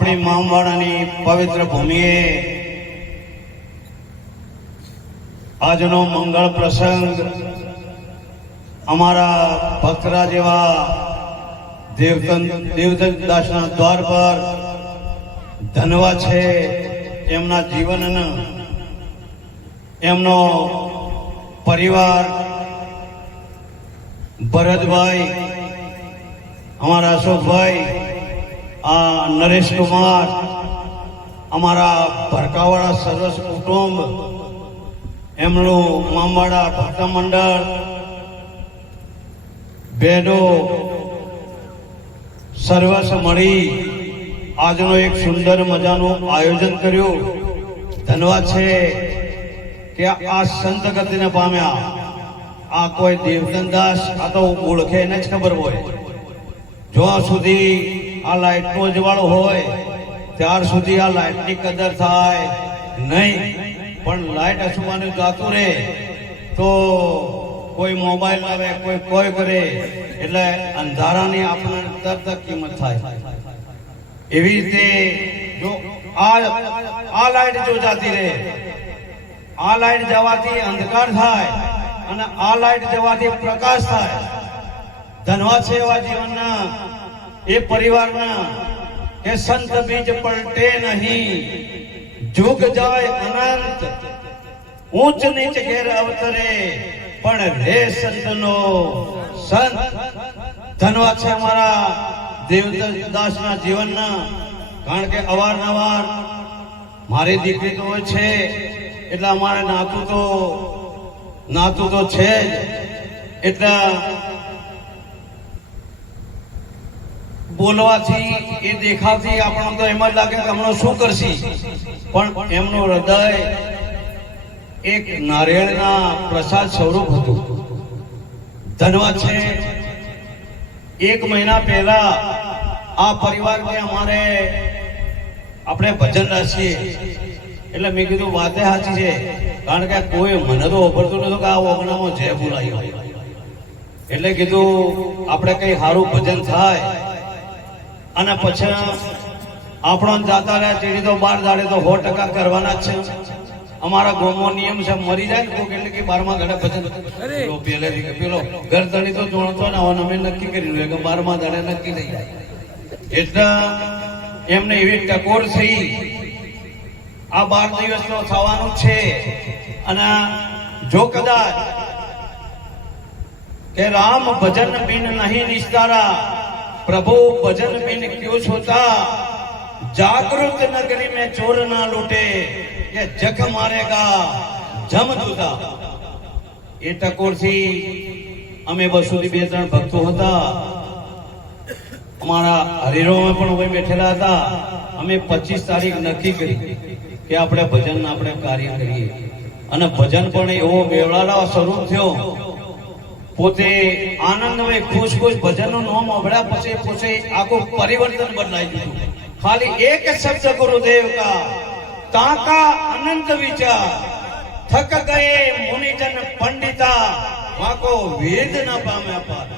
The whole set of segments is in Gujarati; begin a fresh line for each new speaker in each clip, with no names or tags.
આપણી મામવાડાની પવિત્ર ભૂમિએ આજનો મંગળ પ્રસંગ અમારા ભક્તરા જેવા દેવતન દેવદત્ત દાસના દ્વાર પર ધનવા છે, એમના જીવનનો, એમનો પરિવાર, ભરતભાઈ, અમારા અશોકભાઈ આ નરેશ કુમાર, અમારા ભરકાવાળા સરસ કુટુંબ, એમનું મામાડા ભક્ત મંડળ, બહેનો, સર્વસ મળી આજનો એક સુંદર મજાનું આયોજન કર્યું. ધન્યવાદ છે કે આ સંત ગતિને પામ્યા. આ કોઈ દેવધનદાસ આ તો ઓળખે એને જ ખબર હોય. જ્યાં સુધી આ લાઈટનો જવાળો હોય, ત્યાર સુધી આ લાઇટની કદર થાય. નહીં, પણ લાઈટ અસુમાનું જાતું રહે, તો કોઈ મોબાઈલ આવે, કોઈ કોઈ કરે, એટલે અંધારાની આપણને તરત કિંમત થાય. એવી રીતે જો આ આ લાઈટ જો જાતી રહે, આ લાઈટ જવાથી અંધકાર થાય અને આ લાઈટ જવાથી પ્રકાશ થાય. ધનવાદ છે એવા જીવનના. એ પરિવારના એ સંત બીજ પલટે નહીં. જુગ જાય અનંત. ઊંચ નીચ ઘેર અવતરે. પણ રે સંતનો સંત. ધન્યવાદ છે અમારા દેવદાસના જીવનના. કારણ કે અવારનવાર મારી દીકરી તો હોય છે. એટલે અમારે નાતું તો નાતું તો છે જ. એટલે બોલવાથી એ દેખાવથી આપણને તો એમ જ લાગે કે હમણાં શું કરશી? પણ એમનું હૃદય એક નારિયેળના પ્રસાદ સ્વરૂપ હતું. ધન્યવાદ છે, એક મહિના પહેલા આ પરિવાર કે અમારે આપણે ભજન રાખીએ એટલે મેં કીધું વાતે સાચી છે, કારણ કે કોઈ મને તો ઓભરતું નતું કે આ ઓગણામાં જય બોલાયો. એટલે કીધું, આપણે કઈ સારું ભજન થાય અને પછી આપણો જાતા રહ્યા ચીડી તો બાર દાડે તો સો ટકા કરવાના જ છે. અમારા ગોમો નિયમ છે મરી જાય ને કોક એટલે કે બારમા ઘડે ભજન પેલો પેલો ગરદણી તો જોણતો ને હવે અમે નક્કી કર્યું છે કે બારમા દાડે નક્કી નહીં એટલે એમને એવી ટકોર થઈ આ બાર દિવસ તો થવાનું છે. અને જો કદાચ કે રામ ભજન બિન નહીં નિસ્તારા પ્રભુ, ભજન બિન ક્યુ છોતા જાગૃત નગરી મેં ચોર ના લૂટે. કે જખ મારેગા. જમ જુદા એ ટકોરથી અમે બસુથી બે ત્રણ ભક્તો હતા. અમારા હરિરોમાં પણ હોય બેઠેલા હતા. અમે પચીસ તારીખ નક્કી કરી કે આપણે ભજન, આપણે કાર્ય કરીએ. અને ભજન પણ એવો બેવડાલા સ્વરૂપ થયો. પોતે આનંદમય ખુશ ખુશ ભજનનું નામ અભળ્યા પછી પોતે આખું પરિવર્તન બદલાઈ ગયું. ખાલી એક શબ્દ ગુરુદેવ કા તાકા અનંત વિચાર. થક ગયે મુનિજન પંડિતા. વાકો વેદ ન પામ્યા પાર.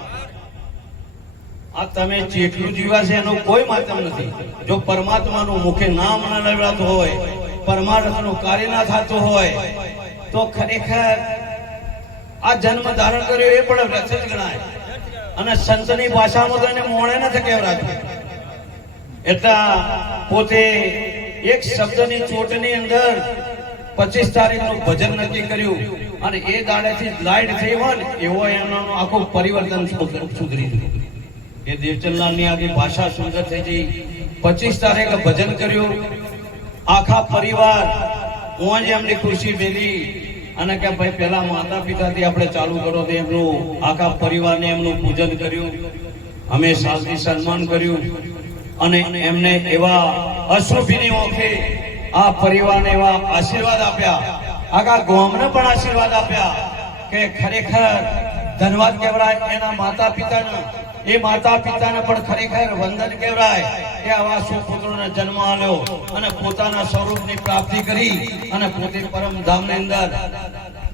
આ તમે જેટલું જીવા છે એનો કોઈ માતમ નથી. જો પરમાત્માનું મુખે નામ ન લેવડાતું હોય, પરમાર્થનું કાર્ય ના થતું હોય, તો ખરેખર આ જન્મ ધારણ કર્યો એ પણ જ ગણાય. અને સંતની ભાષામાં તો એને મોણે નથી કહેવડાતું એટલે પોતે એક શબ્દની ચોટની અંદર પચીસ તારીખનું ભજન નક્કી કર્યું અને એ દાડેથી લાઈટ થઈ હોય ને એવો એનો આખું પરિવર્તન સુધરી- ગયું. એ દેવચંદલાલની આખી ભાષા સુંદર થઈ ગઈ. પચીસ તારીખે ભજન કર્યું. આખા પરિવાર, હું જ એમની ખુશી મેલી અને કે ભાઈ પેલા માતા પિતાથી આપણે ચાલુ કરો એમનું આખા પરિવારને એમનું પૂજન કર્યું. અમે સાલથી સન્માન કર્યું. અને એમને એવા અશ્રુભીની ઓખે આ પરિવારને એવા આશીર્વાદ આપ્યા. આખા ગામને પણ આશીર્વાદ આપ્યા કે ખરેખર ધન્યવાદ કહેવાય એના માતા પિતાના એ માતા પિતાને પણ ખરેખર વંદન કહેવાય. કે આવા સુપુત્રોને જન્મ આપ્યો અને પોતાના સ્વરૂપની પ્રાપ્તિ કરી અને પોતે પરમ ધામની અંદર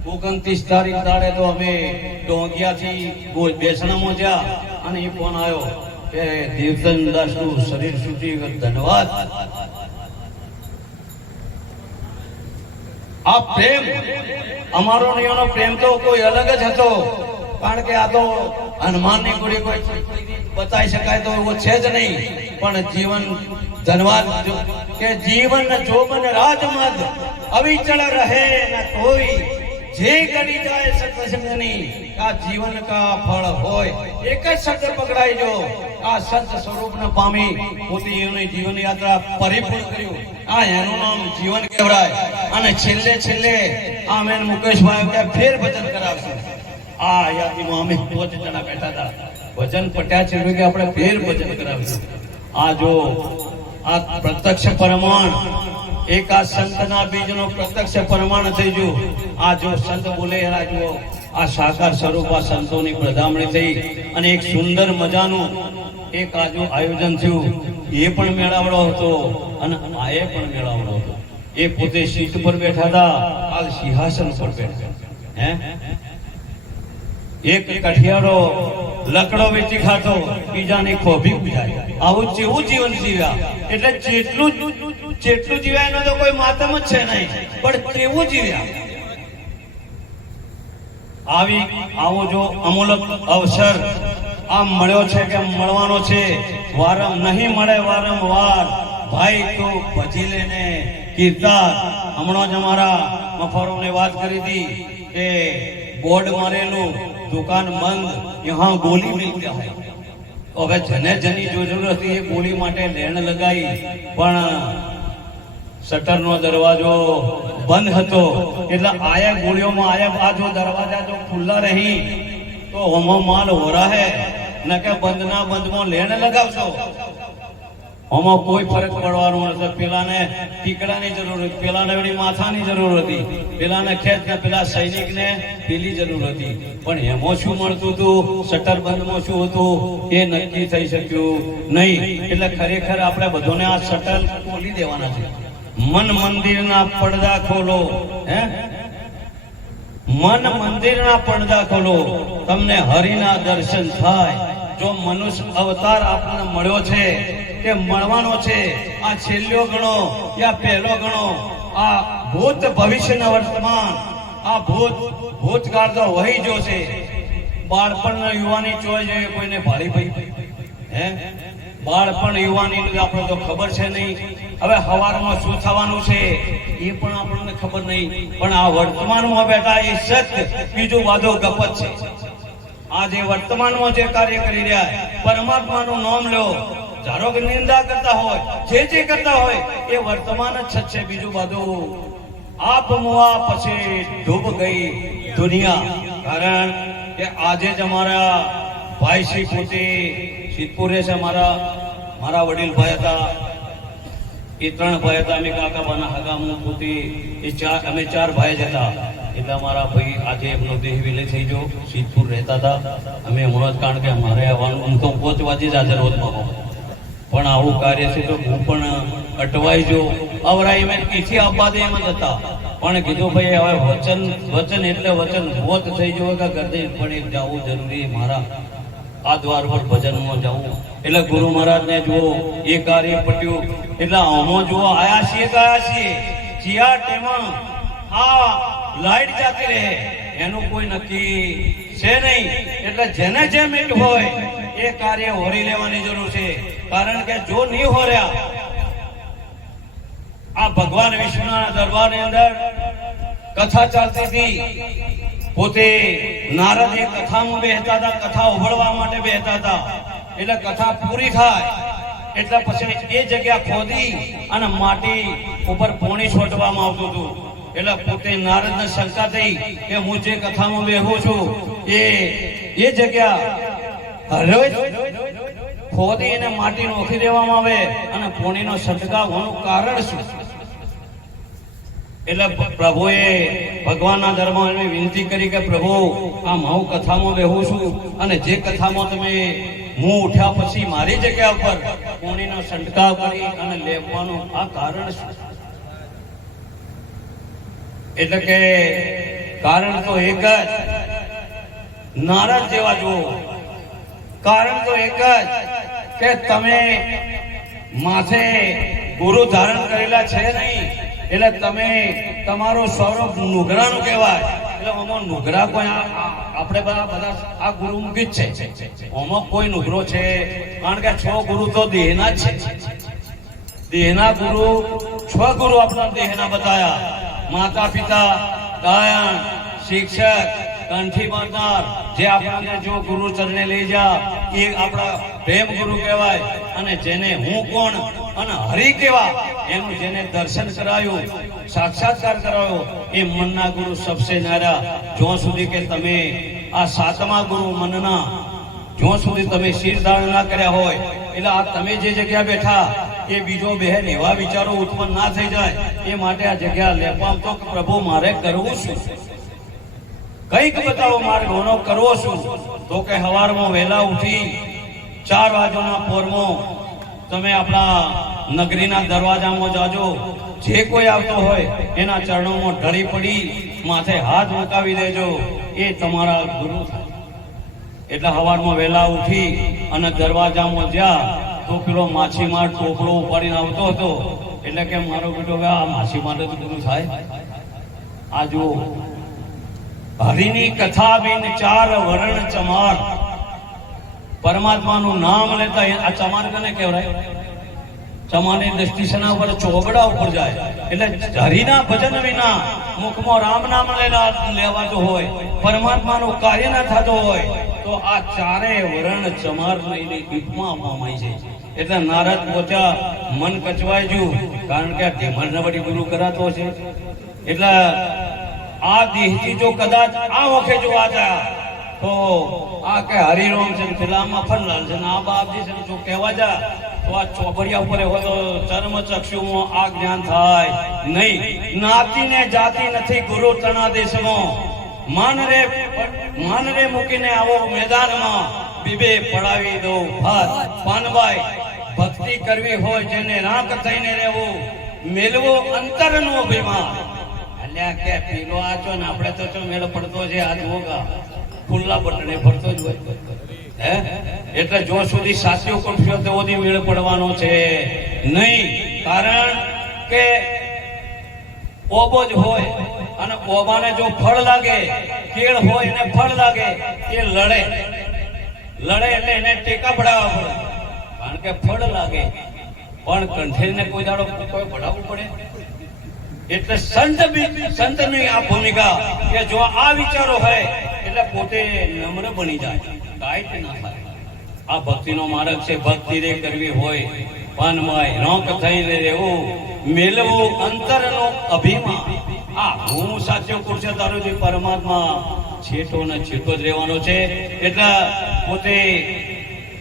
ઓગણત્રીસ તારીખ દાડે તો અમે ડોંગિયાથી બેસણામાં જ્યાં અને એ ફોન આવ્યો કે દેવતન દાસનું શરીર સુધી ધન્યવાદ. આ પ્રેમ, અમારો નિયોનો પ્રેમ તો કોઈ અલગ જ હતો. કારણ કે આ તો હનુમાનની ગુડી કોઈ બતાવી શકાય તો એવો છે જ નહીં. પણ જીવન ધનવાદ કે જીવન જોબન રાજમદ અવિચળ રહે ન કોઈ જે ગણી જાય સત્સંગની આ જીવન કા ફળ હોય. એક જ શબ્દ પકડાઈ જો. આ સંત સ્વરૂપને પામી પોતે એની જીવન યાત્રા પરિપૂર્ણ કર્યું. આ એનું નામ જીવન કહેવાય. અને છેલ્લે છેલ્લે આ મેન મુકેશભાઈ ફેર ભજન કરાવશું. આ યાદીમાં અમે પાંચ જણા બેઠા હતા ભજન પટ્યા છે કે આપણે ફેર ભજન કરાવશું. આ જો, આ પ્રત્યક્ષ પ્રમાણ, એક આ સંતના બીજનો પ્રત્યક્ષ પ્રમાણ થઈ ગયું. આ જો સંત બોલે જો આ સાકાર સ્વરૂપ આ સંતોની પ્રધામણી થઈ અને એક સુંદર મજાનું એક આજુ આયોજન થયું. એ પણ મેળાવડો હતો અને આ એ પણ મેળાવડો હતો. એ પોતે સીટ પર બેઠા હતા હાલ સિંહાસન પર બેઠા. હે? એક કઠિયારો લકડો વેચી ખાતો, બીજાની ખોભી પૂજાય આવું જેવું જીવન જીવ્યા. એટલે જેટલું જેટલું જીવ્યા એનો તો કોઈ માતમ જ છે નહીં. પણ કેવું જીવ્યા. આવી આવો જો અમૂલક અવસર આ મળ્યો છે કે મળવાનો છે વારમ નહીં મળે વારંવાર. ભાઈ, તું ભજી લેને કીર્તા હમણાં જ અમારા મફારોને વાત કરી હતી કે બોર્ડ મારેલું. દુકાન બંધ યહાં ગોલી મિલ જાય હવે જેને જેની જરૂર હતી એ ગોલી માટે લેણ લગાઈ પણ શટરનો દરવાજો બંધ હતો એટલે આયા ગોળીઓમાં આયા આ જો દરવાજા જો ખુલ્લા રહી તો હોમો માલ હોરા હે ન કે બંધના બંધમાં લેણ લગાવશો આમાં કોઈ ફરક પડવાનો નથી. પેલાને ટીકડાની જરૂર હતી પેલાને વળી માથાની જરૂર હતી. પેલાને ખેત ને પેલા સૈનિકને પેલી જરૂર હતી. પણ એમાં શું મળતું હતું? શટર બંધમાં શું હતું? એ નક્કી થઈ શક્યું નહીં. એટલે ખરેખર આપણે બધોને આ શટર ખોલી દેવાના છે. મન મંદિરના પડદા ખોલો, હે? મન મંદિરના પડદા ખોલો. તમને હરિના દર્શન થાય. જો મનુષ્ય અવતાર આપણને મળ્યો છે, કે મળવાનો છે, આ છેલ્લો ગણો, યા પહેલો ગણો, આ ભૂત ભવિષ્યના વર્તમાન, આ ભૂત ભૂતકાળ તો વહી જો છે. બાળપણ યુવાની ચોય જોઈએ કોઈને ભાળી ભાઈ. હે? બાળપણ યુવાની આપણે તો ખબર છે નહીં. હવે હવારમાં શું થવાનું છે, એ પણ આપણને ખબર નહીં. પણ આ વર્તમાનમાં બેઠા એ સત, બીજું વાદો ગપત છે. આ જે વર્તમાનમાં જે કાર્ય કરી રહ્યા પરમાત્માનું નામ લો. ધારો કે નિંદા કરતા હોય, જે જે કરતા હોય, એ વર્તમાન જ છે બીજું બધું. આપ મુઆ પછી ડૂબ ગઈ દુનિયા. કારણ કે આજે જ અમારા ભાઈ શ્રી પોતે સિદ્ધપુરે છે મારા મારા વડીલ ભાઈ હતા. એ ત્રણ ભાઈ હતા, અમે કાકા બાના હગા હું પોતે, એ ચાર, અમે ચાર ભાઈ જ હતા. એટલે અમારા ભાઈ આજે એમનો દેહ વિલે થઈ ગયો, સિદ્ધપુર રહેતા હતા અમે હમણાં જ કારણ કે અમારે આવવાનું હું તો પાંચ જ હાજર હોત પણ આવું કાર્ય છે તો હું પણ અટવાઈ જો અવરાઈ મેં પીછી આપવા દે એમ જ હતા. પણ કીધું, ભાઈ, હવે વચન વચન એટલે વચન મોત થઈ જવું કે ગરદે પડે જવું જરૂરી મારા આ દ્વાર પર ભજનમાં જવું એટલે ગુરુ મહારાજને જુઓ, એ કાર્ય પટ્યું. એટલે આમાં જુઓ, આયા છીએ કયા છીએ? ચિયા ટેમાં આ લાઈટ જાતી રહે. એનું કોઈ નક્કી છે નહીં. એટલે જેને જે મીટ હોય, એ કાર્ય હોરી લેવાની જરૂર છે. કારણ કે જો નહીં હોર્યા, આ ભગવાન વિષ્ણુના દરબારની અંદર કથા ચાલતી હતી. પોતે નારદ એ કથામાં બેહતા હતા, કથા ઉભળવા માટે બેહતા હતા. એટલે કથા પૂરી થાય, એટલે પછી એ જગ્યા ખોદી અને માટી ઉપર પોણી છોટવામાં આવતું હતું. એટલે પોતે નારદને શંકા થઈ કે હું જે કથામાં બેહો છું, એ એ જગ્યા ખોદી એને માટી નોખી દેવામાં આવે અને પોણીનો છંટકાવવાનું કારણ શું? એટલે પ્રભુએ ભગવાનના દરબારમાં વિનંતી કરી કે પ્રભુ આ હું કથામાં બેહું છું અને જે કથામાં તમે હું ઉઠ્યા પછી મારી જગ્યા ઉપર પોણીનો છંટકાવ કરી અને લેવાનું આ કારણ શું? એટલે કે કારણ તો એક જ. નારદ જેવા જુઓ. કારણ તો એક જ કે તમે માથે ગુરુ ધારણ કરેલા છે નહીં. એટલે તમે તમારું સ્વરૂપ નુગરાનું કહેવાય. એટલે આમાં નુગરા કોઈ આપણે બધા બધા આ ગુરુમુખી જ છે. આમાં કોઈ નુગરો છે. કારણ કે છ ગુરુ તો દેહના જ છે. દેહના ગુરુ, છ ગુરુ આપણા દેહના બતાયા. માતા પિતા ગાયન, શિક્ષક કંઠી બનનાર જે આપણને જો ગુરુ ચરણે લઈ જા, એ આપણા પ્રેમ ગુરુ કહેવાય. અને જેને હું કોણ અને હરિ કેવા, એનું જેને દર્શન કરાયું, સાક્ષાત્કાર કરાયો, એ મનના ગુરુ સબસે નારા. જ્યાં સુધી કે તમે આ સાતમા ગુરુ મનના, જ્યાં સુધી તમે શિર ધારણ ના કર્યા હોય, એટલે આ તમે જે જગ્યા બેઠા એ બીજો બહેન એવા વિચારો ઉત્પન્ન ના થઈ જાય, એ માટે આ જગ્યા લેપામ તો પ્રભુ મારે કરવું શું? કંઈક બતાવો મારે ઘણો કરવો શું? તો કે હવારમાં વહેલા ઉઠી ચાર વાગ્યાના પોરમો તમે આપણા નગરીના દરવાજામાં જાજો. જે કોઈ આવતો હોય એના ચરણોમાં ઢળી પડી માથે હાથ મુકાવી દેજો. એ તમારા ગુરુ થાય. એટલે હવારમાં વહેલા ઉઠી અને દરવાજામાં જ્યાં તો પેલો માછીમાર ટોપલો ઉપાડીને આવતો હતો. એટલે કે મારો બેટો કે આ માછીમારે તો ગુરુ થાય. આ જુઓ. હરિની કથા બિન ચાર વરણ ચમાર. પરમાત્માનું નામ લેતા આ ચમાર કને કહેવાય? ચમાની દ્રષ્ટિ સેના ઉપર ચોગડા ઉપર જાય. એટલે હરિના ભજન વિના મુખમાં રામ નામ લેલા લેવાતું હોય, પરમાત્માનું કાર્ય ના થતું હોય, તો આ ચારે વરણ ચમાર લઈને ગીતમાં આપવામાં આવી છે. એટલે નારદ પોતા મન કચવાઈ ગયું કારણ કે ધીમરને વળી ગુરુ કરાતો છે. એટલે આ દેહથી જો કદાચ આ વખતે જો આજા તો આ કે હરિરામ છે ફિલામાં ફરલાલ છે આ બાપજી છે જો કહેવા જા, તો આ ચોપડિયા ઉપર હોય તો ચર્મ ચક્ષુમાં આ જ્ઞાન થાય નહીં. નાતીને જાતિ નથી ગુરુ તણા દેશમાં માન રે માન રે મૂકીને આવો મેદાનમાં. બીબે પડાવી દો ભાત પાનભાઈ ભક્તિ કરવી હોય જેને રાખ થઈને રહેવું, મેલવો અંતરનો અભિમાન. અલ્યા કે પીલો આ છો ને, આપણે તો ચો મેળો પડતો છે આ જોગા. ખુલ્લા બટને ફરતો જ હોય. હે? એટલે જો સુધી સાચો કરશો તો મેળ પડવાનો છે. નહીં, કારણ કે ઓબો જ હોય અને ઓબાને જો ફળ લાગે, કેળ હોય એને ફળ લાગે, એ લડે. લડે એટલે એને ટેકા પડાવવા પડે. કે ફળ લાગે. પણ કંઠેરને કોઈ દાડો કોઈ ભણાવવું પડે? એટલે સંત સંતની આ ભૂમિકા કે જો આ વિચારો હોય, એટલે પોતે નમ્ર બની જાય. કાંઈ ના થાય આ ભક્તિનો માર્ગ છે, ભક્તિ રે કરવી હોય. પાનમાય રોક થઈને રહેવું મેળવું અંતરનો અભિમાન. આ હું સાચો પુરુષ તારો જે પરમાત્મા છેટો ને છેટો જ રહેવાનો છે. એટલે પોતે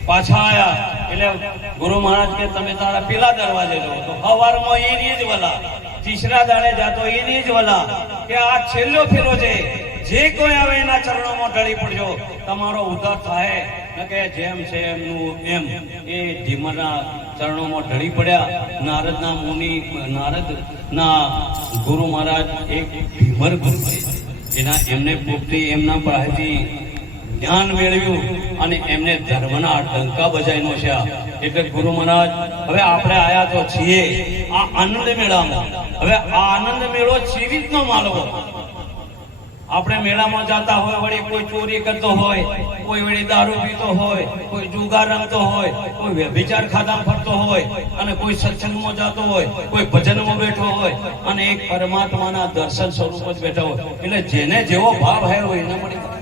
પાછા આયા. એટલે ગુરુ મહારાજ કે, તમે તારા પેલા દરવાજે જાઓ. તો હવારમાં એની જ વલા, તીસરા દાડે જાતો એની જ વલા કે આ છેલ્લો ફેરો છે. જે કોઈ આવે એના ચરણોમાં ઢળી પડજો. તમારો ઉદ્ધાર થાય. કે જેમ છે એમનું એમ. એ ધીમના ચરણોમાં ઢળી પડ્યા. નારદના મુનિ નારદના ગુરુ મહારાજ એક ભીમર એના એમને પોતે એમના પાસેથી જ્ઞાન મેળવ્યું અને એમને ધર્મના ડંકા બજાવીનો છે એટલે ગુરુ મહારાજ, હવે આપણે આયા તો છીએ આ આનંદ મેળામાં. હવે આ આનંદ મેળો કેવી રીતનો માલવો આપણે મેળામાં જતા હોય, વળી કોઈ ચોરી કરતો હોય, કોઈ વળી દારૂ પીતો હોય, કોઈ જુગાર રમતો હોય, કોઈ વ્યભિચાર ખાધા ફરતો હોય, અને કોઈ સત્સંગમાં જતો હોય, કોઈ ભજનમાં બેઠો હોય, અને એક પરમાત્માના દર્શન સ્વરૂપ જ બેઠો હોય. એટલે જેને જેવો ભાવ હોય એને મળી.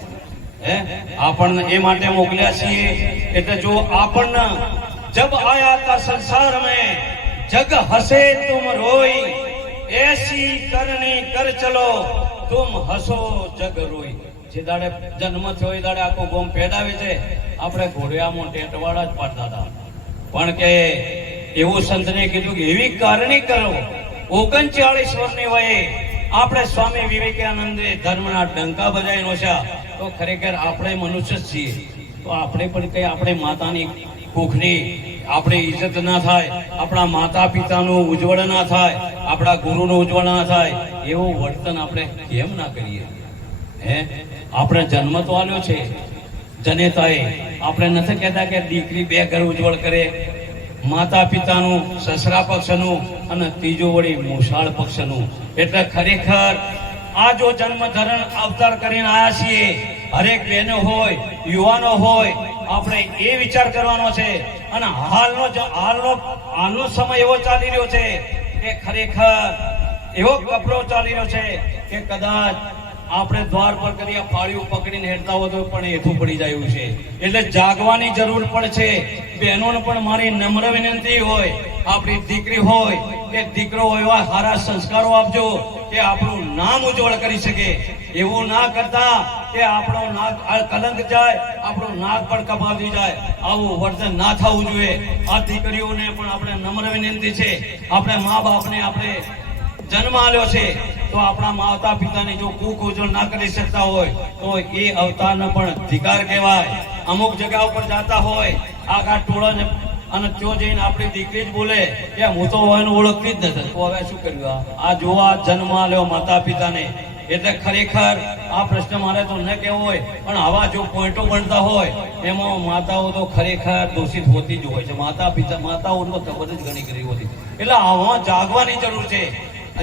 હે? આપણને એ માટે મોકલ્યા છીએ એટલે જો આપણને જબ આયા તા સંસાર में જગ હસે તુમ રોઈ, એસી કરણી કર ચલો, તુમ હસો જગ રોઈ. જે દાડે જન્મ થયો એ દાડે આખો ગોમ પેડાવે છે. આપણે ઘોડિયામાં ટેટવાળા જ પાડતા હતા. પણ કે એવું સંતને કીધું કે એવી કરણી કરો. ઓગણચાળીસ વર્ષની વયે આપણે સ્વામી વિવેકાનંદે ધર્મના ડંકા બજાવી છે તો ખરેખર આપણે મનુષ્ય જ છીએ. તો આપણે પણ કઈ આપણે માતાની કુખની આપણે ઇજ્જત ના થાય, આપણા માતા પિતાનું ઉજ્જવળ ના થાય, આપણા ગુરુનું ઉજ્જવળ ના થાય, એવું વર્તન આપણે કેમ ના કરીએ? હે? આપણે જન્મ તો આવ્યો છે. જનેતાએ, આપણે નથી કહેતા કે દીકરી બે ઘર ઉજ્જવળ કરે માતા પિતાનું સસરા પક્ષનું અને ત્રીજું વળી મોસાળ પક્ષનું. એટલે ખરેખર આ જો જન્મ ધરણ અવતાર કરીને આયા છીએ, હરેક બહેનો હોય, યુવાનો હોય, આપણે એ વિચાર કરવાનો છે. અને હાલનો હાલનો હાલનો સમય એવો ચાલી રહ્યો છે કે ખરેખર એવો કપડો ચાલી રહ્યો છે કે કદાચ આપણે દ્વાર પર કરી આ પાળીઓ પકડીને હેરતા હોય તો પણ હેઠું પડી જાય છે. એટલે જાગવાની જરૂર પણ છે. બહેનોને પણ મારી નમ્ર વિનંતી હોય. આપણી દીકરી હોય કે દીકરો હોય એવા સારા સંસ્કારો આપજો કે આપણું નામ ઉજ્જવળ કરી શકે. એવું ના કરતા કે આપણો નાક કલંક જાય, આપણું નાક પણ કપાવી જાય. આવું વર્તન ના થવું જોઈએ. આ દીકરીઓને પણ આપણે નમ્ર વિનંતી છે. આપણે મા બાપને આપણે જન્મ આવ્યો છે, તો આપણા માતા પિતાને જો કુક ઉજ્જવળ ના કરી શકતા હોય, તો એ અવતારનો પણ ધિકાર કહેવાય. અમુક જગ્યા ઉપર જાતા હોય આખા ટોળાને અને ત્યો જઈને આપણી દીકરી જ બોલે કે હું તો એનું ઓળખતી જ નથી. તો હવે શું કર્યું આ? જોવા જન્મ આવ્યો માતા પિતાને એટલે ખરેખર આ પ્રશ્ન મારે તો ન કહેવો હોય, પણ આવા જો પોઈન્ટો બનતા હોય, એમાં માતાઓ તો ખરેખર દોષિત હોતી જ હોય છે. માતા પિતા માતાઓ તો જ ઘણી કરી હોતી. એટલે આવા જાગવાની જરૂર છે.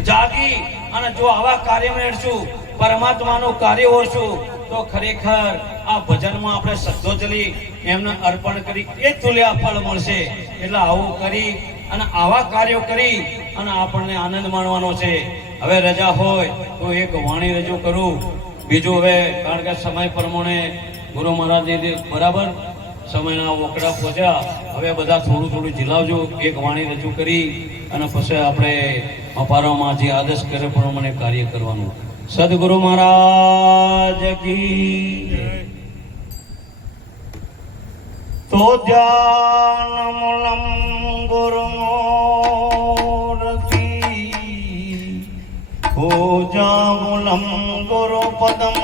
જાગી અને જો આવા કાર્યમાં હેડશું પરમાત્માનું કાર્ય હોશું તો ખરેખર આ ભજનમાં આપણે શ્રદ્ધોજલી એમને અર્પણ કરી એ તુલ્યા ફળ મળશે. એટલે આવું કરી અને આવા કાર્યો કરી અને આપણને આનંદ માણવાનો છે. હવે રજા હોય, તો એક વાણી રજૂ કરું. બીજું હવે, કારણ કે સમય પ્રમાણે ગુરુ મહારાજ બરાબર સમયના વોકડા પહોંચ્યા, હવે બધા થોડું થોડું ઝીલાવજો એક વાણી રજૂ કરી અને પછી આપણે અપારોમાં જે આદેશ કરે પ્રમાણે કાર્ય કરવાનું. સદગુરુ મહારાજ કી તો ધ્યાન મૂલમ ગુરુ પૂજા મૂલમ ગુરુપદમ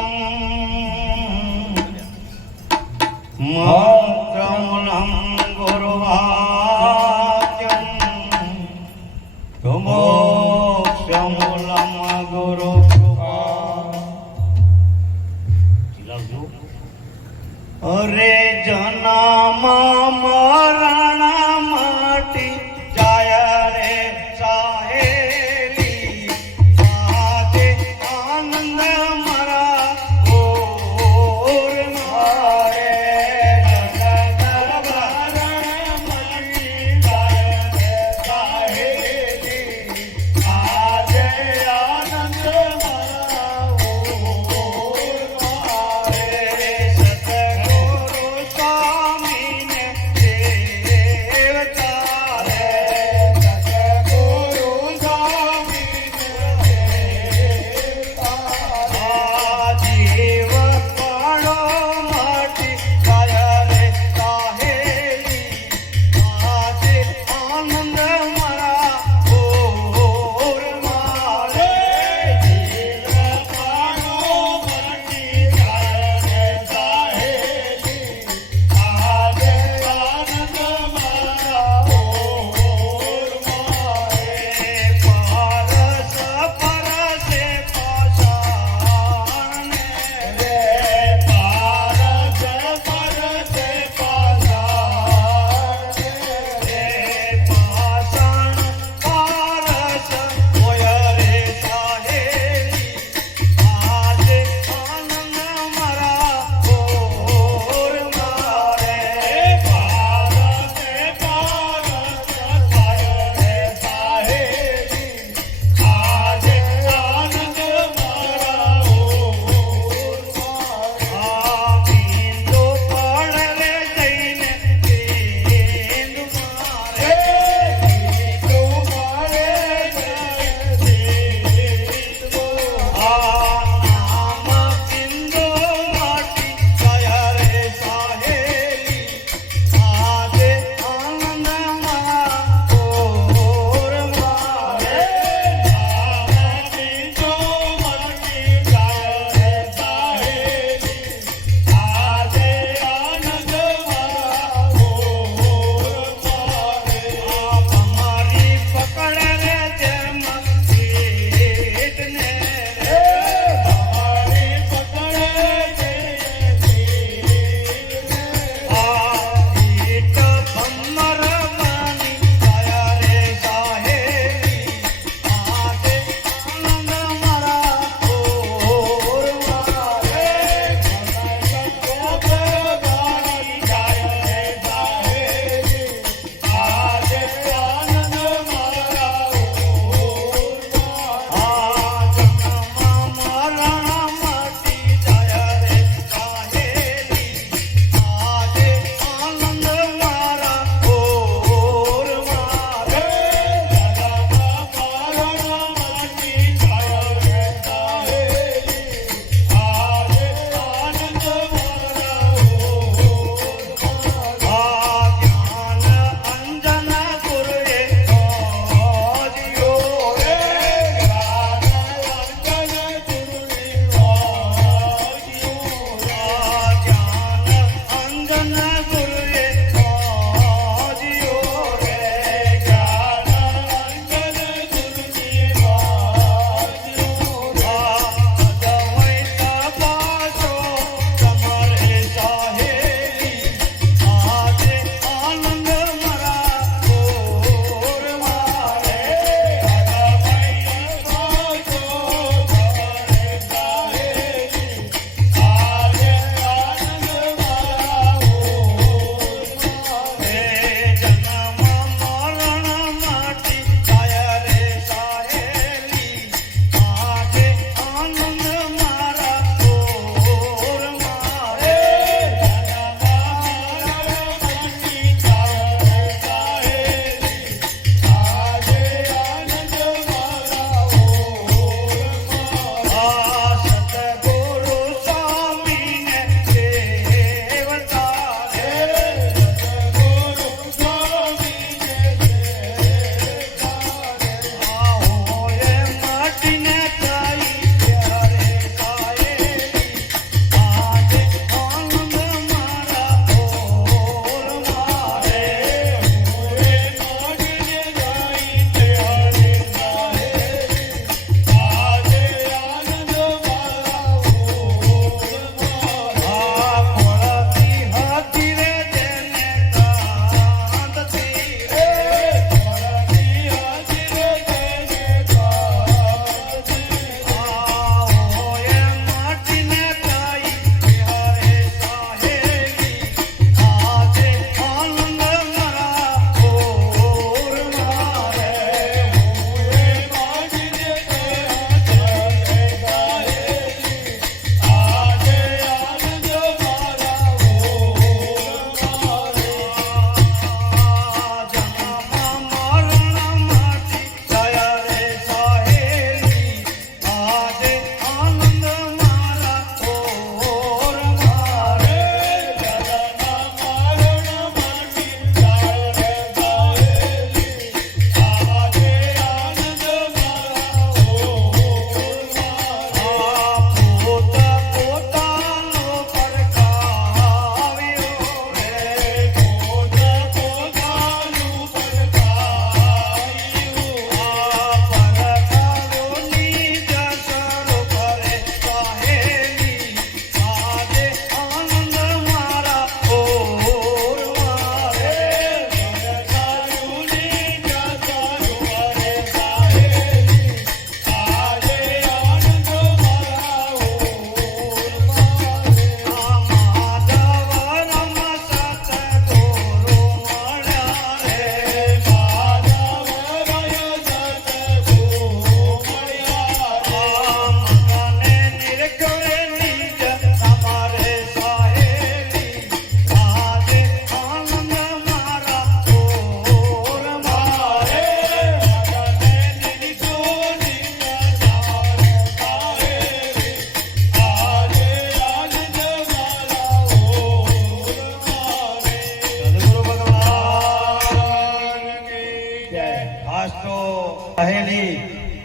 મંત્રમૂલમ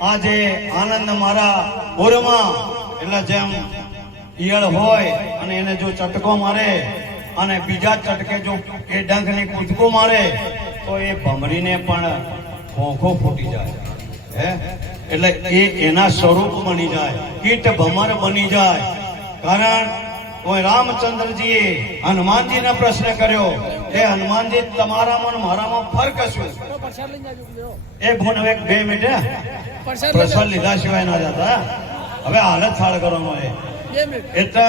આજે આનંદ મારા ઓરમાં એટલે જેમ ઈયળ હોય અને એને જો ચટકો મારે અને બીજા ચટકે જો એ ડંખને કૂદકો મારે, તો એ ભમરીને પણ ખોખો ફૂટી જાય. હે? એટલે એ એના સ્વરૂપ બની જાય, કીટ ભમર બની જાય. કારણ કોઈ રામચંદ્રજીએ હનુમાનજીને પ્રશ્ન કર્યો એ હનુમાનજી, તમારામાં મારામાં ફરક શું? એક ભૂન હવે બે મિનિટ? પ્રસાદ લીધા. સિવાય ના જતા હવે હાલત થાળ કરવાનો એ એટલે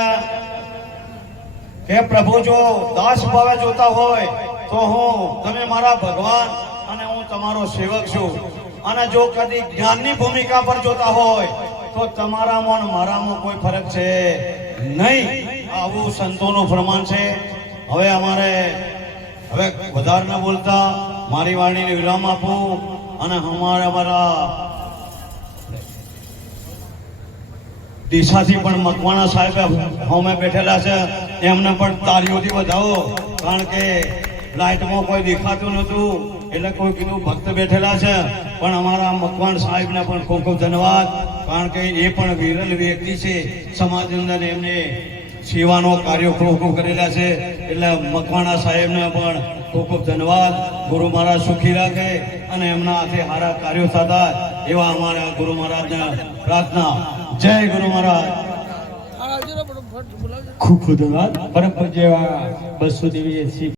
કે પ્રભુ જો દાસ ભાવે જોતા હોય તો હું તમે મારા ભગવાન અને હું તમારો સેવક છું. અને જો કદી જ્ઞાનની ભૂમિકા પર જોતા હોય તો તમારામાં અને મારામાં કોઈ ફરક છે નહીં. આવું સંતોનું પ્રમાણ છે. હવે અમારે હવે વધારે ન બોલતા મારી વાણીને વિરામ આપું. અને અમારે અમારા દિશાથી પણ મકવાણા સાહેબ હોમે બેઠેલા છે. એમને પણ તારીઓથી વધાવો. કારણ કે લાઇટમાં કોઈ દેખાતું નહોતું. એટલે કોઈ કીધું ભક્ત બેઠેલા છે. પણ અમારા મકવાણ સાહેબને પણ ખૂબ ખૂબ ધન્યવાદ. કારણ કે એ પણ વિરલ વ્યક્તિ છે. સમાજની અંદર એમને સેવાનો કાર્યો ખૂબ ખૂબ કરેલા છે. એટલે મકવાણા સાહેબને પણ ખૂબ ખૂબ ધન્યવાદ. ગુરુ મહારાજ સુખી રાખે. અને એમના હાથે સારા કાર્યો સાધા એવા અમારા ગુરુ મહારાજને પ્રાર્થના. જય ગુરુ મહારાજ.
ખૂબ ખૂબ ધન્યવાદ. પરમ પૂજ્ય બસો દેવી